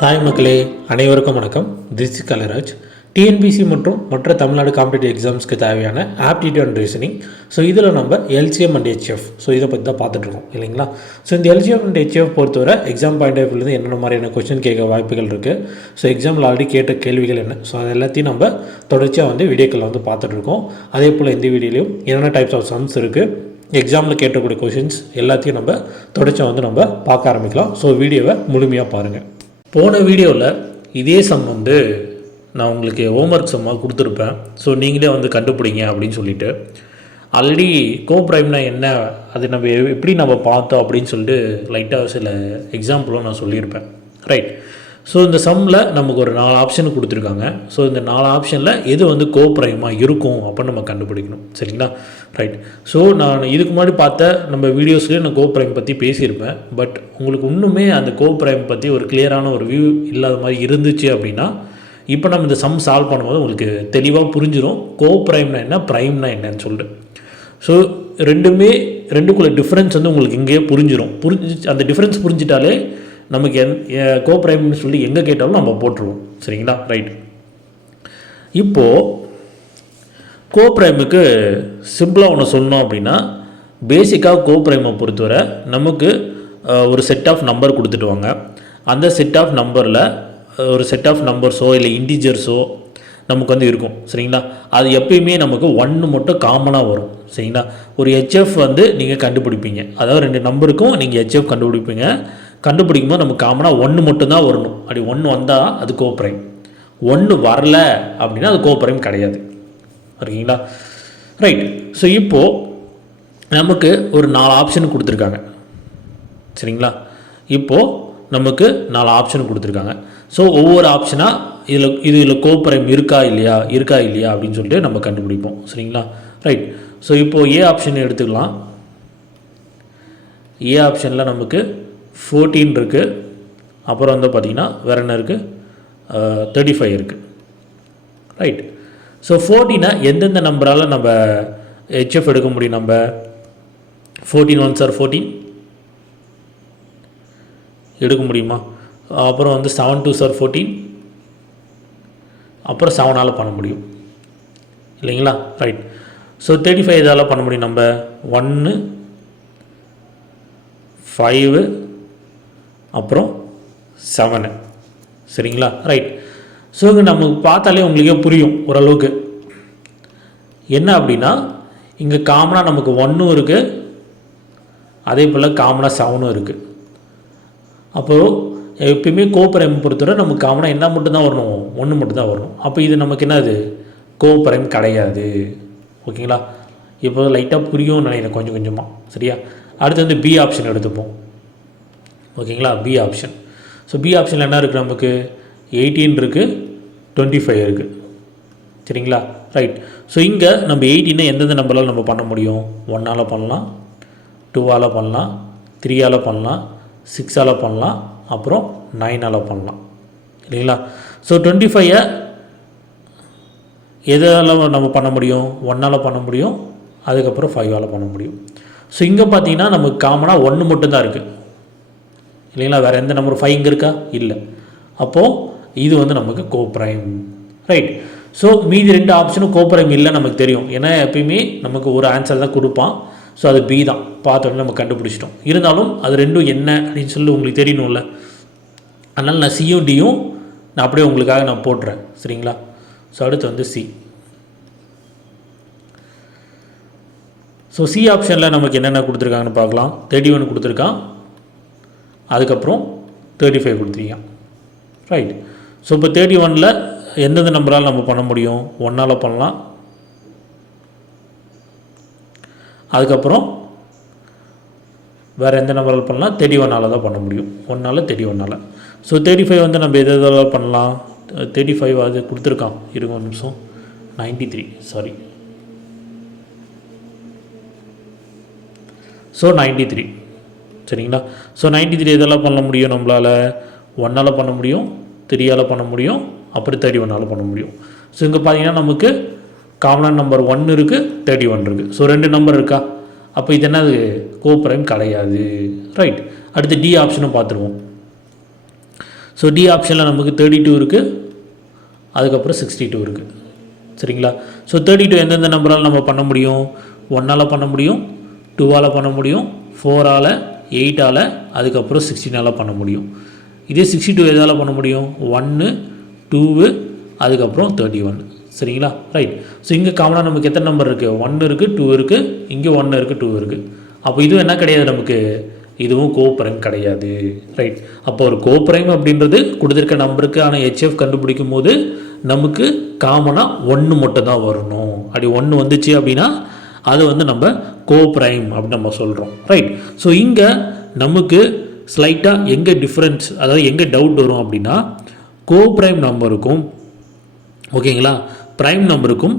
Hi மக்களே, அனைவருக்கும் வணக்கம். This is கலராஜ். டிஎன்பிசி மற்றும் மற்ற தமிழ்நாடு காம்படிட்டிவ் எக்ஸாம்ஸ்க்கு தேவையான ஆப்டிடியூட் அண்ட் ரீசனிங். ஸோ இதில் நம்ம எல்சிஎம் அண்ட் ஹெச்எஃப் இதை பற்றி தான் பார்த்துட்ருக்கோம் இல்லைங்களா. ஸோ இந்த எல்சிஎம் அண்ட் ஹெச்எஃப் பொறுத்தவரை எக்ஸாம் பாயிண்ட் ஆஃப் வியூலேருந்து என்னென்ன மாதிரியான கொஸ்டின் கேட்க வாய்ப்புகள் இருக்குது, ஸோ எக்ஸாமில் ஆல்ரெடி கேட்ட கேள்விகள் என்ன, ஸோ அது எல்லாத்தையும் நம்ம தொடர்ச்சியாக வீடியோக்களில் பார்த்துட்ருக்கோம். அதே போல் இந்த வீடியோலையும் என்னென்ன டைப்ஸ் ஆஃப் சம்ஸ் இருக்குது, எக்ஸாமில் கேட்டக்கூடிய கொஷின்ஸ் எல்லாத்தையும் நம்ம தொடர்ச்சியாக நம்ம பார்க்க ஆரம்பிக்கலாம். ஸோ வீடியோவை முழுமையாக பாருங்கள். போன வீடியோவில் இதே சம் நான் உங்களுக்கு ஹோம்ஒர்க் சம்மாக கொடுத்துருப்பேன். ஸோ நீங்களே கண்டுபிடிங்க அப்படின்னு சொல்லிட்டு ஆல்ரெடி கோப்ரைம்னா என்ன, அது நம்ம எப்படி நம்ம பார்த்தோம் அப்படின்னு சொல்லிட்டு லைட்டாக சில எக்ஸாம்பிளும் நான் சொல்லியிருப்பேன். ரைட். ஸோ இந்த சம்மில் நமக்கு ஒரு 4 ஆப்ஷன் கொடுத்துருக்காங்க. ஸோ இந்த 4 ஆப்ஷனில் எது கோப்ரைமாக இருக்கும் அப்படின்னு நம்ம கண்டுபிடிக்கணும். சரிங்களா. ரைட். ஸோ நான் இதுக்கு முன்னாடி பார்த்த நம்ம வீடியோஸ்லேயே நான் கோப்ரைம் பற்றி பேசியிருப்பேன். பட் உங்களுக்கு இன்னுமே அந்த கோப்ரைம் பற்றி ஒரு கிளியரான ஒரு வியூ இல்லாத மாதிரி இருந்துச்சு அப்படின்னா இப்போ நம்ம இந்த சம் சால்வ் பண்ணும்போது உங்களுக்கு தெளிவாக புரிஞ்சிடும் கோப்ரைம்னா என்ன, ப்ரைம்னா என்னன்னு சொல்லிட்டு. ஸோ ரெண்டுக்குள்ள டிஃப்ரென்ஸ் உங்களுக்கு இங்கேயே புரிஞ்சிடும். அந்த டிஃப்ரென்ஸ் புரிஞ்சிட்டாலே நமக்கு கோப்ரைம்னு சொல்லி எங்கே கேட்டாலும் நம்ம போட்டுருவோம். சரிங்களா. ரைட். இப்போது கோப்ரைமுக்கு சிம்பிளாக ஒன்று சொன்னோம் அப்படின்னா, பேசிக்காக கோப்ரைமை பொறுத்தவரை நமக்கு ஒரு செட் ஆஃப் நம்பர் கொடுத்துட்டுவாங்க. அந்த செட் ஆஃப் நம்பரில் ஒரு செட் ஆஃப் நம்பர்ஸோ இல்லை இன்டிஜர்ஸோ நமக்கு இருக்கும். சரிங்களா. அது எப்பயுமே நமக்கு 1 மட்டும் காமனாக வரும். சரிங்களா. ஒரு ஹெச்எஃப் நீங்கள் கண்டுபிடிப்பீங்க. அதாவது 2 நம்பருக்கும் நீங்கள் ஹெச்எஃப் கண்டுபிடிக்கும்போது நமக்கு காமனாக 1 மட்டும்தான் வரணும். அப்படி 1 வந்தால் அது கோப்ரைம், 1 வரல அப்படின்னா அது கோப்ரைம் கிடையாது. ஓகேங்களா. ரைட். ஸோ இப்போது நமக்கு ஒரு 4 ஆப்ஷன் கொடுத்துருக்காங்க. சரிங்களா. இப்போது நமக்கு 4 ஆப்ஷன் கொடுத்துருக்காங்க. ஸோ ஒவ்வொரு ஆப்ஷனாக இதில் கோப்ரைம் இருக்கா இல்லையா அப்படின்னு சொல்லிட்டு நம்ம கண்டுபிடிப்போம். சரிங்களா. ரைட். ஸோ இப்போது ஏ ஆப்ஷன் எடுத்துக்கலாம். ஏ ஆப்ஷனில் நமக்கு 14 இருக்குது. அப்புறம் பார்த்திங்கன்னா வேறு என்ன இருக்குது, 35 இருக்குது. ரைட். ஸோ 14 எந்தெந்த நம்பரால் நம்ம ஹெச்எஃப் எடுக்க முடியும்? நம்ம 14 1 சார் 14 எடுக்க முடியுமா? அப்புறம் 7 2 சார் 14, அப்புறம் 7ஆல் பண்ண முடியும் இல்லைங்களா. ரைட். ஸோ 35 இதால் பண்ண முடியும். நம்ம 1 5 அப்புறம் 7. சரிங்களா. ரைட். ஸோ இங்கே நமக்கு பார்த்தாலே உங்களுக்கே புரியும் ஓரளவுக்கு என்ன அப்படின்னா, இங்கே காமனாக நமக்கு 1 இருக்குது, அதே போல் காமனாக 7 இருக்குது. அப்போது எப்பயுமே கோப்ரைம் பொறுத்தவரை நமக்கு காமனாக என்ன மட்டும்தான் வரணும், 1 மட்டும்தான் வரணும். அப்போ இது நமக்கு என்னது, கோப்ரைம் கிடையாது. ஓகேங்களா. இப்போ லைட்டாக புரியும் நினைக்கிறேன் கொஞ்சம் கொஞ்சமாக. சரியா. அடுத்து பி ஆப்ஷன் எடுத்துப்போம். ஓகேங்களா. B option. ஸோ பி ஆப்ஷனில் என்ன இருக்குது, நமக்கு 18 இருக்குது, 25 இருக்குது. சரிங்களா. ரைட். ஸோ இங்கே நம்ம 18 எந்தெந்த நம்பரால் நம்ம பண்ண முடியும்? 1ஆல் பண்ணலாம், 2ஆல் பண்ணலாம், 3ஆல் பண்ணலாம், 6ஆல் பண்ணலாம், அப்புறம் 9ஆல் பண்ணலாம் இல்லைங்களா. ஸோ 25 எதால் நம்ம பண்ண முடியும்? 1ஆல் பண்ண முடியும், அதுக்கப்புறம் 5ஆல் பண்ண முடியும். ஸோ இங்கே பார்த்தீங்கன்னா நமக்கு காமனாக 1 மட்டும்தான் இருக்குது இல்லைங்களா. வேறு எந்த நம்பர் 5 இங்கே இருக்கா? இல்லை. அப்போது இது நமக்கு கோப்ரைம். ரைட். ஸோ மீதி 2 ஆப்ஷனும் கோப்ரைம் இல்லை நமக்கு தெரியும். ஏன்னா எப்பயுமே நமக்கு ஒரு ஆன்சர் தான் கொடுப்பான். ஸோ அது பி தான். பார்த்தோன்னே நம்ம கண்டுபிடிச்சிட்டோம். இருந்தாலும் அது ரெண்டும் என்ன அப்படின்னு சொல்லி உங்களுக்கு தெரியணும்ல. அதனால் நான் சியும் டியும் நான் அப்படியே உங்களுக்காக நான் போட்டுறேன். சரிங்களா. ஸோ அடுத்து சி. ஸோ சி ஆப்ஷனில் நமக்கு என்னென்ன கொடுத்துருக்காங்கன்னு பார்க்கலாம். 31 கொடுத்துருக்கான், அதுக்கப்புறம் 35 கொடுத்துருக்கான். ரைட். ஸோ இப்போ 31ல் எந்தெந்த நம்பரால் நம்ம பண்ண முடியும்? 1ஆல் பண்ணலாம், அதுக்கப்புறம் வேறு எந்த நம்பரால் பண்ணலாம்? 31ஆல் தான் பண்ண முடியும். 1ஆல் 31ஆல். ஸோ 35 நம்ம எதாவது பண்ணலாம்? 35 அது கொடுத்துருக்கான். இருங்க ஒரு நிமிஷம். 93 சாரி. ஸோ 93. சரிங்களா. ஸோ 93 எதெல்லாம் பண்ண முடியும்? நம்மளால் 1ஆல் பண்ண முடியும், 3ஆல் பண்ண முடியும், அப்புறம் 31ஆல் பண்ண முடியும். ஸோ இங்கே பார்த்தீங்கன்னா நமக்கு காமனான நம்பர் 1 இருக்குது, 31 இருக்குது. ஸோ 2 நம்பர் இருக்கா? அப்போ இது என்னது, கோப்ரைம் கிடையாது. ரைட். அடுத்து டி ஆப்ஷனும் பார்த்துருவோம். ஸோ டி ஆப்ஷனில் நமக்கு 32 இருக்குது, அதுக்கப்புறம் 62 இருக்குது. சரிங்களா? ஸோ 32 எந்தெந்த நம்பரால் நம்ம பண்ண முடியும்? 1ஆல் பண்ண முடியும், 2ஆல் பண்ண முடியும், 4ஆல், 8ஆல், அதுக்கப்புறம் 16ஆல் பண்ண முடியும். இதே 62 எதால் பண்ண முடியும்? 1, 2, அதுக்கப்புறம் 31. சரிங்களா? ரைட். ஸோ இங்கே காமனாக நமக்கு எத்தனை நம்பர் இருக்குது? 1 இருக்குது, 2 இருக்குது, இங்கே 1 இருக்குது, 2 இருக்குது. அப்போ இதுவும் என்ன கிடையாது நமக்கு? இதுவும் கோப்ரைம் கிடையாது. ரைட். அப்போ ஒரு கோப்ரைம் அப்படின்றது கொடுத்துருக்க நம்பருக்கான ஹெச்எஃப் கண்டுபிடிக்கும் போது நமக்கு காமனாக 1 மட்டும் தான் வரணும். அப்படி 1 வந்துச்சு அப்படின்னா அது வந்து நம்ம கோப்ரைம் அப்படின்னு நம்ம சொல்கிறோம். ரைட். ஸோ இங்கே நமக்கு ஸ்லைட்டாக எங்கே டிஃப்ரென்ஸ், அதாவது எங்கே டவுட் வரும் அப்படின்னா கோப்ரைம் நம்பருக்கும் ஓகேங்களா ப்ரைம் நம்பருக்கும்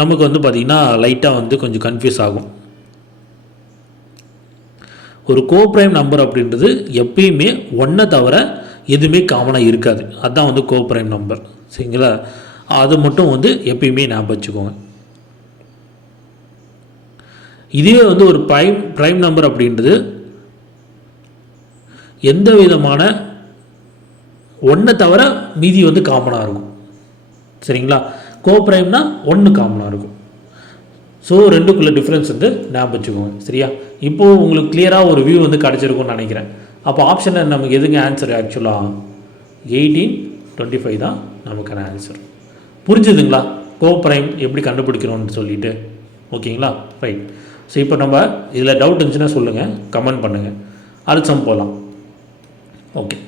நமக்கு வந்து பார்த்திங்கன்னா லைட்டாக வந்து கொஞ்சம் கன்ஃபியூஸ் ஆகும். ஒரு கோப்ரைம் நம்பர் அப்படின்றது எப்பயுமே 1 தவிர எதுவுமே காமனாக இருக்காது. அதுதான் வந்து கோப்ரைம் நம்பர். சரிங்களா? அது மட்டும் வந்து எப்பயுமே ஞாபகம் வச்சுக்கோங்க. இதே வந்து ஒரு ப்ரைம் நம்பர் அப்படின்றது எந்த விதமான 1 தவிர மீதி வந்து காமனாக இருக்கும். சரிங்களா? கோப்ரைம்னா 1 காமனாக இருக்கும். ஸோ ரெண்டுக்குள்ள டிஃப்ரென்ஸ் வந்து ஞாபகம் வச்சுக்கோங்க. சரியா? இப்போது உங்களுக்கு கிளியராக ஒரு வியூ வந்து கிடச்சிருக்கும்னு நினைக்கிறேன். அப்போ ஆப்ஷனில் நமக்கு எதுங்க ஆன்சர்? ஆக்சுவலாக 1825 தான் நமக்கான ஆன்சர். புரிஞ்சுதுங்களா கோப்ரைம் எப்படி கண்டுபிடிக்கணும்னு சொல்லிட்டு? ஓகேங்களா? ரைட். ஸோ இப்போ நம்ம இதில் டவுட் இருந்துச்சுன்னா சொல்லுங்கள், கமெண்ட் பண்ணுங்கள். அடுத்த சம் போகலாம். ஓகே.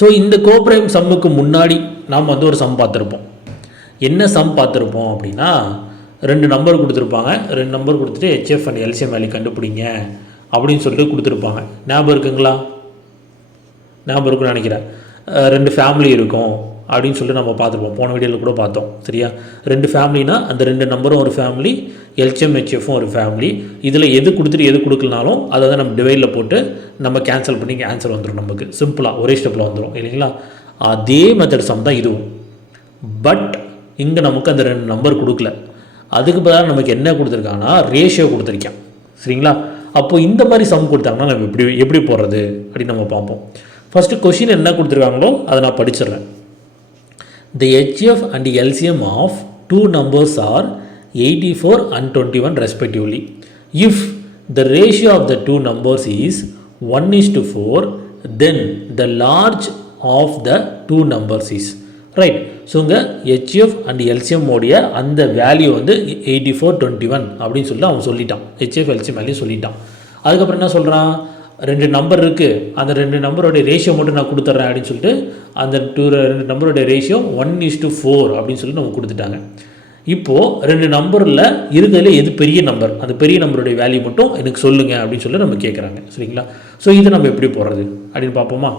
ஸோ இந்த கோப்ரைம் சம்முக்கு முன்னாடி நாம் வந்து ஒரு சம் பார்த்துருப்போம். என்ன சம் பார்த்துருப்போம் அப்படின்னா 2 நம்பர் கொடுத்துருப்பாங்க. 2 நம்பர் கொடுத்துட்டு ஹெச்எஃப் அண்ட் எல்சிஎம் வேல்யூ கண்டுபிடிங்க அப்படின்னு சொல்லிட்டு கொடுத்துருப்பாங்க. ஞாபகம் இருக்குங்களா? ஞாபகம் இருக்குன்னு நினைக்கிறேன். 2 ஃபேமிலி இருக்கும் அப்படின்னு சொல்லிட்டு நம்ம பார்த்துருப்போம். போன வீடியோவில் கூட பார்த்தோம். சரியா? 2 ஃபேமிலினா அந்த 2 நம்பரும் ஒரு ஃபேமிலி, எல்சிஎம் ஹெச்எஃப்பும் ஒரு ஃபேமிலி. இதில் எது கொடுத்துட்டு எது கொடுக்கலனாலும் அதை தான் நம்ம டிவைடில் போட்டு நம்ம கேன்சல் பண்ணி ஆன்சர் வந்துடும். நமக்கு சிம்பிளாக ஒரே ஸ்டெப்பில் வந்துடும் இல்லைங்களா? அதே மெத்தட் சம் தான் இதுவும். பட் இங்கே நமக்கு அந்த 2 நம்பர் கொடுக்கல. அதுக்கு பதிலாக நமக்கு என்ன கொடுத்துருக்காங்கன்னா ரேஷியோ கொடுத்துருக்கேன். சரிங்களா? அப்போது இந்த மாதிரி சம் கொடுத்தாங்கன்னா நம்ம எப்படி போடுறது அப்படின்னு நம்ம பார்ப்போம். ஃபஸ்ட்டு கொஷின் என்ன கொடுத்துருக்காங்களோ அதை நான் படிச்சிடுறேன். The HF and LCM of 2 numbers are 84 and 21 respectively. If the ratio of the 2 numbers is 1:4, then the large of the 2 numbers is. Right. So இங்கே ஹெச்எஃப் அண்ட் எல்சிஎம் உடைய அந்த வேல்யூ வந்து 84, 21 அப்படின்னு சொல்லிட்டு அவன் சொல்லிட்டான். ஹெச்எஃப் எல்சிஎம் வேல்யூ சொல்லிட்டான். அதுக்கப்புறம் என்ன சொல்கிறான்? 2 நம்பர் இருக்குது, அந்த 2 நம்பரோடைய ரேஷியோ மட்டும் நான் கொடுத்துட்றேன் அப்படின்னு சொல்லிட்டு அந்த 2 நம்பரோடைய ரேஷியோ 1:4 அப்படின்னு சொல்லி நம்ம கொடுத்துட்டாங்க. இப்போது 2 நம்பரில் இருக்கிறதுல எது பெரிய நம்பர், அந்த பெரிய நம்பருடைய வேல்யூ மட்டும் எனக்கு சொல்லுங்கள் அப்படின்னு சொல்லி நம்ம கேட்குறாங்க. சரிங்களா? ஸோ இதை நம்ம எப்படி போடுறது அப்படின்னு பார்ப்போமா?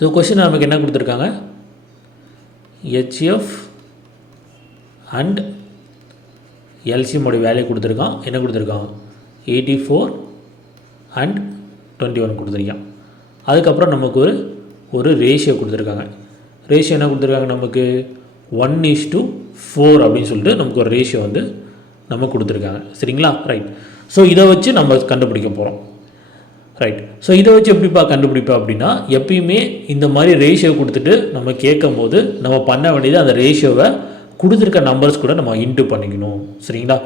ஸோ கொஸ்டின் நமக்கு என்ன கொடுத்துருக்காங்க? ஹெச்எஃப் அண்ட் எல்சிஎம் உடைய வேல்யூ கொடுத்துருக்கான். என்ன கொடுத்துருக்கான்? 84 அண்ட் 21 கொடுத்துருக்கான். அதுக்கப்புறம் நமக்கு ஒரு ரேஷியோ கொடுத்துருக்காங்க. ரேஷியோ என்ன கொடுத்துருக்காங்க? நமக்கு 1:4 அப்படின்னு சொல்லிட்டு நமக்கு ஒரு ரேஷியோ வந்து நம்ம கொடுத்துருக்காங்க. சரிங்களா? ரைட். ஸோ இதை வச்சு நம்ம கண்டுபிடிக்க போகிறோம். ரைட். ஸோ இதை வச்சு எப்படிப்பா கண்டுபிடிப்போம் அப்படின்னா எப்பயுமே இந்த மாதிரி ரேஷியோ கொடுத்துட்டு நம்ம கேட்கும் போது நம்ம பண்ண வேண்டியது அந்த ரேஷியோவை கொடுத்துருக்க நம்பர்ஸ் கூட நம்ம இன்ட்டு பண்ணிக்கணும். சரிங்களா?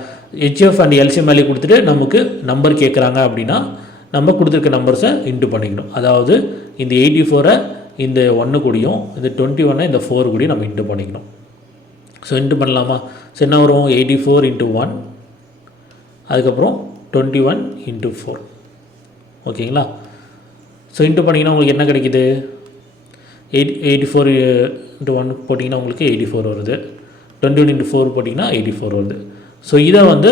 ஹெச்எஃப் அண்ட் எல்சிஎம் வேல்யூ கொடுத்துட்டு நமக்கு நம்பர் கேட்குறாங்க அப்படின்னா நம்ம கொடுத்துருக்க நம்பர்ஸை இன்ட்டு பண்ணிக்கணும். அதாவது இந்த 84 இந்த 1 கூடியும் இந்த 21 இந்த 4 கூடியும் நம்ம இன்ட்டு பண்ணிக்கணும். ஸோ இன்ட்டு பண்ணலாமா? ஸோ என்ன வரும்? 84 × 1, அதுக்கப்புறம் 21 × 4. ஓகேங்களா? ஸோ இன்ட்டு பண்ணிங்கன்னா உங்களுக்கு என்ன கிடைக்குது? 84 × 1 போட்டிங்கன்னா உங்களுக்கு 84 வருது. 21 × 4 போட்டிங்கன்னா 84 வருது. ஸோ இதை வந்து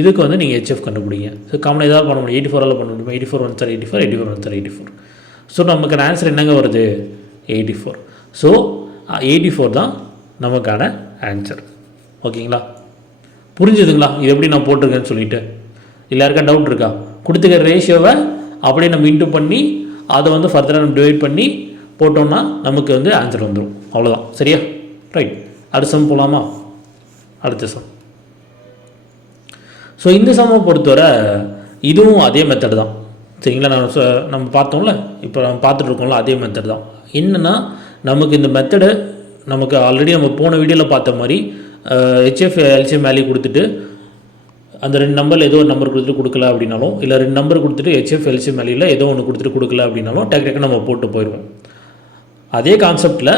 இதுக்கு வந்து நீங்கள் ஹெச்எஃப் கண்டுபிடிங்க. ஸோ காமனாக எதாவது பண்ண முடியும். 84ஆல் பண்ண முடியும். 84 1 சார் 84, 84 1 சார் 84. ஸோ நமக்கு ஆன்சர் என்னங்க வருது? 84. ஸோ 84 தான் நமக்கான ஆன்சர். ஓகேங்களா? புரிஞ்சுதுங்களா இது எப்படி நான் போட்டிருக்கேன்னு சொல்லிவிட்டு? எல்லாருக்கா டவுட் இருக்கா? கொடுத்துக்கிற ரேஷியோவை அப்படியே நம்ம இன்ட்டு பண்ணி அதை வந்து ஃபர்தராக நம்ம டிவைட் பண்ணி போட்டோம்னா நமக்கு வந்து ஆன்சர் வந்துடும். அவ்வளோதான். சரியா? ரைட். அடுத்த சம் போகலாமா? அடுத்த சம். ஸோ இந்த சம்மை பொறுத்தவரை இதுவும் அதே மெத்தட் தான். சரிங்களா. நம்ம பார்த்தோம்ல, இப்போ நம்ம பார்த்துட்ருக்கோம்ல, அதே மெத்தட் தான். என்னென்னா நமக்கு இந்த மெத்தடு நமக்கு ஆல்ரெடி நம்ம போன வீடியோவில் பார்த்த மாதிரி ஹெச்எஃப் எல்சிஎம் வேல்யூ கொடுத்துட்டு அந்த 2 நம்பரில் ஏதோ ஒரு நம்பர் கொடுத்துட்டு கொடுக்கல அப்படின்னாலும், இல்லை 2 நம்பர் கொடுத்துட்டு ஹெச்எஃப் எல்சிஎம் வேல்யூவில் ஏதோ ஒன்று கொடுத்துட்டு கொடுக்கல அப்படின்னாலும் டக்கு நம்ம போட்டு போயிடுவோம். அதே கான்செப்டில்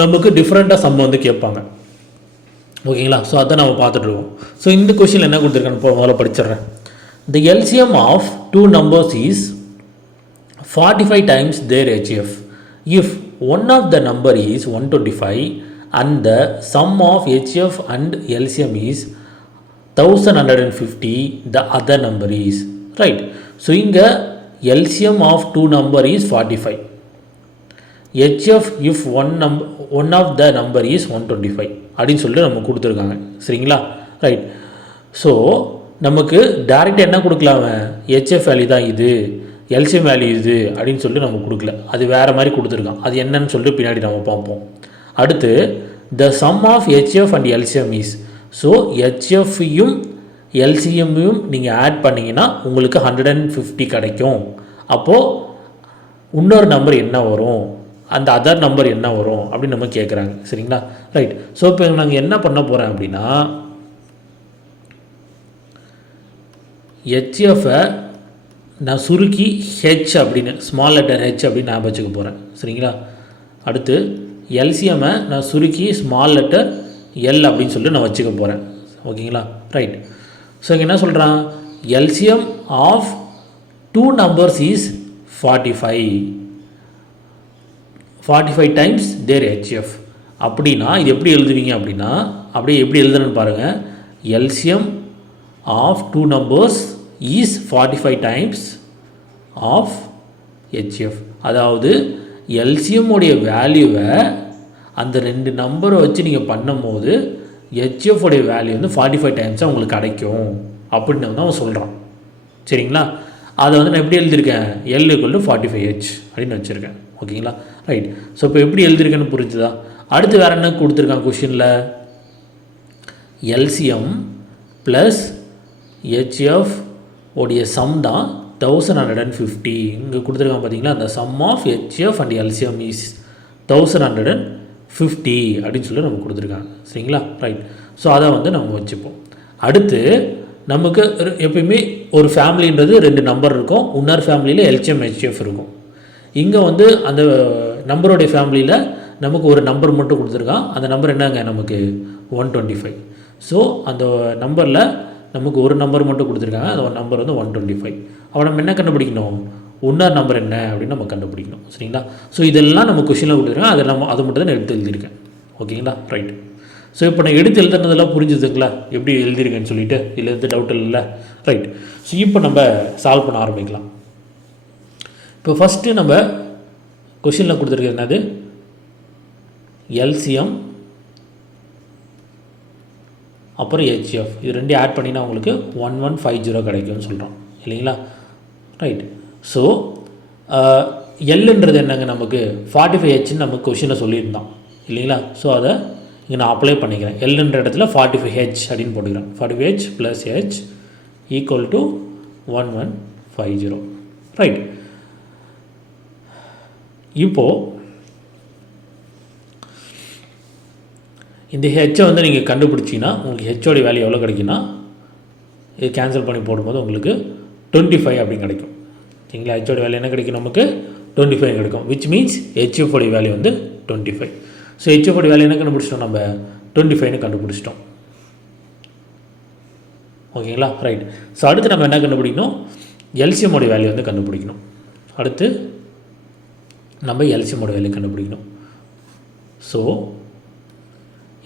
நமக்கு டிஃப்ரெண்ட்டாக சம் வந்து கேட்பாங்க. ஓகேங்களா. ஸோ அதை நம்ம பார்த்துட்ருக்கோம். ஸோ இந்த கொஷினில் என்ன கொடுத்துருக்கேன்னு முதல்ல படிச்சிடுறேன். The LCM of two numbers is 45 times their HF. If one of the number is 125 and the sum of HF and LCM is 1150, the other number is right. So inga LCM of two number is 45. HF if one of the number is 125 அப்படின்னு சொல்லிட்டு நம்ம கொடுத்துருக்காங்க. சரிங்களா. Right. So நமக்கு டேரெக்டாக என்ன கொடுக்கலாம், HF value தான் இது, எல்சிஎம் வேல்யூ இது அப்படின்னு சொல்லிட்டு நம்ம கொடுக்கல. அது வேறு மாதிரி கொடுத்துருக்கான். அது என்னன்னு சொல்லிட்டு பின்னாடி நம்ம பார்ப்போம். அடுத்து the sum of HF and LCM is. So ஹெச்எஃப்யும் எல்சிஎம்மையும் நீங்கள் ஆட் பண்ணிங்கன்னா உங்களுக்கு 150 கிடைக்கும். அப்போது இன்னொரு நம்பர் என்ன வரும், அந்த அதர் நம்பர் என்ன வரும் அப்படின்னு நம்ம கேட்குறாங்க. சரிங்களா. ரைட். ஸோ இப்போ நாங்கள் என்ன பண்ண போகிறேன் அப்படின்னா, ஹெச்எஃப்பை நான் சுருக்கி ஹெச் அப்படின்னு ஸ்மால் லெட்டர் ஹெச் அப்படின்னு நான் வச்சுக்க போகிறேன். சரிங்களா. அடுத்து எல்சிஎம்மை நான் சுருக்கி ஸ்மால் லெட்டர் எல் அப்படின்னு சொல்லிட்டு நான் வச்சுக்க போகிறேன். ஓகேங்களா. ரைட். ஸோ இங்கே என்ன சொல்கிறான், LCM of two numbers is 45 times their HF. அப்படின்னா இது எப்படி எழுதுவீங்க அப்படின்னா, அப்படியே எப்படி எழுதுறேன்னு பாருங்கள். LCM of two numbers is 45 times of HF. அதாவது எல்சிஎம் உடைய வேல்யூவை அந்த 2 நம்பரை வச்சு நீங்கள் பண்ணும்போது ஹெச்எஃப் உடைய வேல்யூ வந்து 45 டைம்ஸாக உங்களுக்கு கிடைக்கும் அப்படின்னு வந்து அவன் சொல்கிறான். சரிங்களா. அதை வந்து நான் எப்படி எழுதியிருக்கேன், எல் = 45H அப்படின்னு வச்சுருக்கேன். ஓகேங்களா. ரைட். ஸோ இப்போ எப்படி எழுதியிருக்கேன்னு புரிஞ்சுதா. அடுத்து வேறு என்ன கொடுத்துருக்கான் கொஷினில், எல்சிஎம் ப்ளஸ் ஹெச்எஃப் உடைய சம் தான் 1150. இங்கே கொடுத்துருக்கான் பார்த்தீங்களா, அந்த sum of HF and LCM is 1150 அப்படின்னு சொல்லி நம்ம கொடுத்துருக்காங்க. சரிங்களா. ரைட். ஸோ அதை வந்து நம்ம வச்சுப்போம். அடுத்து நமக்கு எப்பயுமே ஒரு ஃபேமிலின்றது 2 நம்பர் இருக்கும். இன்னொரு ஃபேமிலியில் எல்சிஎம் ஹெச்எஃப் இருக்கும். இங்கே வந்து அந்த நம்பருடைய ஃபேமிலியில் நமக்கு ஒரு நம்பர் மட்டும் கொடுத்துருக்கான். அந்த நம்பர் என்னங்க, நமக்கு 125. ஸோ அந்த நம்பரில் நமக்கு ஒரு நம்பர் மட்டும் கொடுத்துருக்காங்க. அந்த நம்பர் வந்து 125. அப்போ நம்ம என்ன கண்டுபிடிக்கணும், இன்னொரு நம்பர் என்ன அப்படின்னு நம்ம கண்டுபிடிக்கணும். சரிங்களா. ஸோ இதெல்லாம் நம்ம கொஷினில் கொடுத்துருக்காங்க. அதை மட்டும் தான் நான் எடுத்து எழுதியிருக்கேன். ஓகேங்களா. ரைட். ஸோ இப்போ நான் எடுத்து எழுதுனதெல்லாம் புரிஞ்சுதுங்களா, எப்படி எழுதியிருக்கேன்னு சொல்லிவிட்டு. இதில் எந்த டவுட் இல்லை. ரைட். ஸோ இப்போ நம்ம சால்வ் பண்ண ஆரம்பிக்கலாம். இப்போ ஃபஸ்ட்டு நம்ம கொஷினில் கொடுத்துருக்கிறது என்னது, எல்சிஎம் அப்புறம் ஹெச்எஃப் இது 2 ஆட் பண்ணினா உங்களுக்கு 1150 கிடைக்கும்னு சொல்கிறோம் இல்லைங்களா. ரைட். ஸோ எல்ன்றது என்னங்க, நமக்கு 45Hன்னு நமக்கு கொஷினை சொல்லியிருந்தான் இல்லைங்களா. ஸோ அதை இங்கே நான் அப்ளை பண்ணிக்கிறேன். எல்ன்ற இடத்துல 45H அப்படின்னு போட்டுக்கிறேன். 45H plus H = 1150. ரைட். இப்போது இந்த ஹெச்சை வந்து நீங்கள் கண்டுபிடிச்சிங்கன்னா உங்களுக்கு ஹெச்சோடைய வேல்யூ எவ்வளோ கிடைக்குன்னா, இது கேன்சல் பண்ணி போடும்போது உங்களுக்கு 25 அப்படின்னு கிடைக்கும். சரிங்களா. ஹெச்சோடைய வேல்யூ என்ன கிடைக்கும், நமக்கு 25 கிடைக்கும். விச் மீன்ஸ் ஹெச்எஃபோடைய வேல்யூ வந்து 25. ஸோ ஹெச்எஃபோடைய வேல்யூ என்ன கண்டுபிடிச்சிட்டோம், நம்ம 25ன்னு கண்டுபிடிச்சிட்டோம். ஓகேங்களா. ரைட். ஸோ அடுத்து நம்ம என்ன கண்டுபிடிக்கணும், எல்சிஎம்மோடைய வேல்யூ வந்து கண்டுபிடிக்கணும். அடுத்து நம்ம எல்சிஎம்மோட வேல்யூ கண்டுபிடிக்கணும். ஸோ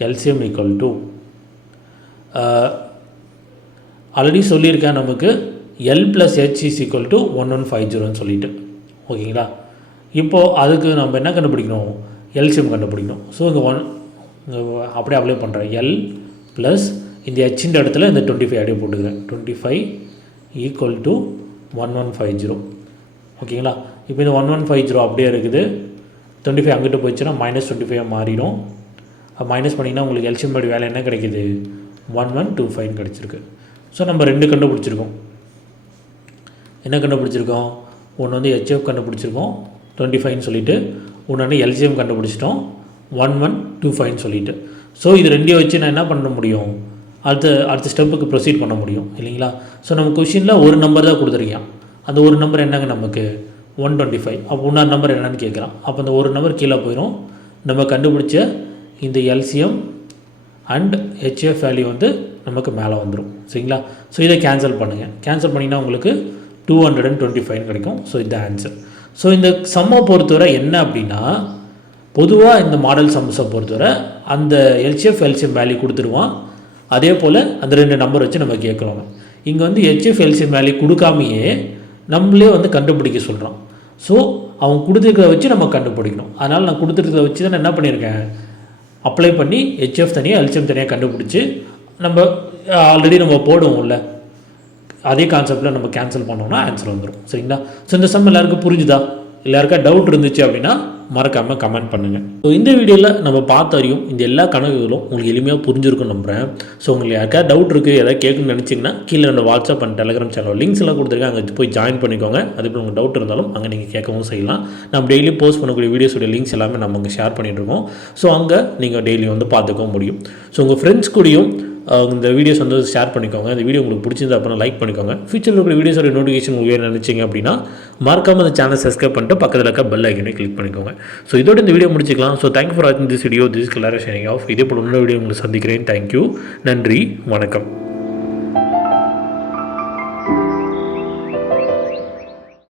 எல்சிஎம் = ஆல்ரெடி சொல்லியிருக்கேன் நமக்கு எல் ப்ளஸ் ஹெச் இஸ் = 1150ன்னு சொல்லிட்டு. ஓகேங்களா. இப்போது அதுக்கு நம்ம என்ன கண்டுபிடிக்கணும், எல்சிஎம் கண்டுபிடிக்கணும். ஸோ இங்கே அப்படியே அப்ளை பண்ணுறேன். எல் ப்ளஸ் இந்த ஹெச்சின்ற இடத்துல இந்த 25 அப்படியே போட்டுக்கிறேன். 25 = 1150. ஓகேங்களா. இப்போ இந்த 1150 அப்படியே இருக்குது. 25 அங்கிட்டு போயிடுச்சுன்னா -25 மாறிடும். மைனஸ் பண்ணிங்கன்னா உங்களுக்கு எல்சிஎம் வேல்யூ என்ன கிடைக்கிது, 1125 கிடச்சிருக்கு. ஸோ நம்ம 2 கண்டுபிடிச்சிருக்கோம். என்ன கண்டுபிடிச்சிருக்கோம், ஒன்று வந்து ஹெச்எஃப் கண்டுபிடிச்சிருக்கோம் 25ன்னு சொல்லிட்டு, ஒன்று எல்சிஎம் கண்டுபிடிச்சிட்டோம் 1125 சொல்லிட்டு. ஸோ இது ரெண்டையும் வச்சு நான் என்ன பண்ண முடியும், அடுத்த ஸ்டெப்புக்கு ப்ரொசீட் பண்ண முடியும் இல்லைங்களா. ஸோ நம்ம கொஷினில் ஒரு நம்பர் தான் கொடுத்துருக்கேன், அந்த ஒரு நம்பர் என்னங்க நமக்கு 125. அப்போ இன்னொரு நம்பர் என்னன்னு கேட்குறான். அப்போ அந்த ஒரு நம்பர் கீழே போயிடும். நம்ம கண்டுபிடிச்ச இந்த எல்சிஎம் அண்ட் ஹெச்எஃப் வேல்யூ வந்து நமக்கு மேலே வந்துடும் சரிங்களா. ஸோ இதை கேன்சல் பண்ணுங்கள். கேன்சல் பண்ணிங்கன்னா உங்களுக்கு 225 கிடைக்கும். ஸோ இந்த ஆன்சர். ஸோ இந்த சம்மை பொறுத்தவரை என்ன அப்படின்னா, பொதுவாக இந்த மாடல் சம்ஸை பொறுத்தவரை அந்த எல்சிஎஃப் எல்சிஎம் வேல்யூ கொடுத்துருவான். அதே போல் அந்த 2 நம்பர் வச்சு நம்ம கேட்குறோம். இங்கே வந்து ஹெச்எஃப் எல்சிஎம் வேல்யூ கொடுக்காமையே நம்மளே வந்து கண்டுபிடிக்க சொல்கிறோம். ஸோ அவங்க கொடுத்துருக்கிறத வச்சு நம்ம கண்டுபிடிக்கணும். அதனால் நான் கொடுத்துருக்கிறத வச்சு தான் நான் என்ன பண்ணியிருக்கேன், அப்ளை பண்ணி ஹெச்எஃப் தனியாக எல்சிஎம் தனியாக கண்டுபிடிச்சி நம்ம ஆல்ரெடி நம்ம போடுவோம்ல அதே கான்செப்டில் நம்ம கேன்சல் பண்ணோம்னா ஆன்சர் வந்துடும் சரிங்களா. ஸோ இந்த சம் எல்லாருக்கும் புரிஞ்சுதா, எல்லாருக்கா டவுட் இருந்துச்சு அப்படின்னா மறக்காமல் கமெண்ட் பண்ணுங்கள். ஸோ இந்த வீடியோவில் நம்ம பார்த்த வரையும் இந்த எல்லா கணக்குகளும் உங்களுக்கு எளிமையாக புரிஞ்சிருக்குன்னு நம்புகிறேன். ஸோ உங்களுக்கு யாருக்கா டவுட் இருக்குது, எதாவது கேட்கணும்னு நினச்சிங்கன்னா கீழே ரெண்டு WhatsApp and Telegram channel links எல்லாம் கொடுத்துருக்கேன், அங்கே போய் ஜாயின் பண்ணிக்கோங்க. அதுபோல் உங்களுக்கு டவுட் இருந்தாலும் அங்கே நீங்கள் கேட்கவும் செய்யலாம். நம்ம டெய்லி போஸ்ட் பண்ணக்கூடிய வீடியோஸோட லிங்க்ஸ் எல்லாமே நம்ம அங்கே ஷேர் பண்ணிகிட்ருக்கோம். ஸோ அங்கே நீங்கள் டெய்லி வந்து பார்த்துக்கவும் முடியும். ஸோ உங்கள் ஃப்ரெண்ட்ஸ் கூடயும் இந்த வீடியோஸ் வந்து ஷேர் பண்ணிக்கோங்க. இந்த வீடியோ உங்களுக்கு பிடிச்சிருந்தா அப்படின்னா லைக் பண்ணிக்கோங்க. ஃபியூச்சரில் இருக்கிற வீடியோஸோட நோட்டிஃபிகேஷன் உங்களுக்கு நினச்சிங்க அப்படின்னா மறக்காமல் அந்த சேனல் சப்ஸ்கிரைப் பண்ணிட்டு பக்கத்தில் இருக்க பெல் ஐக்கனை கிளிக் பண்ணிக்கோங்க. ஸோ இதோட இந்த வீடியோ முடிச்சிக்கலாம். ஸோ தேங்க்யூ ஃபார் வாட்சிங் this video. This colour sharing off. இதே போல் இன்னொரு வீடியோ உங்களுக்கு சந்திக்கிறேன். தேங்க்யூ, நன்றி, வணக்கம்.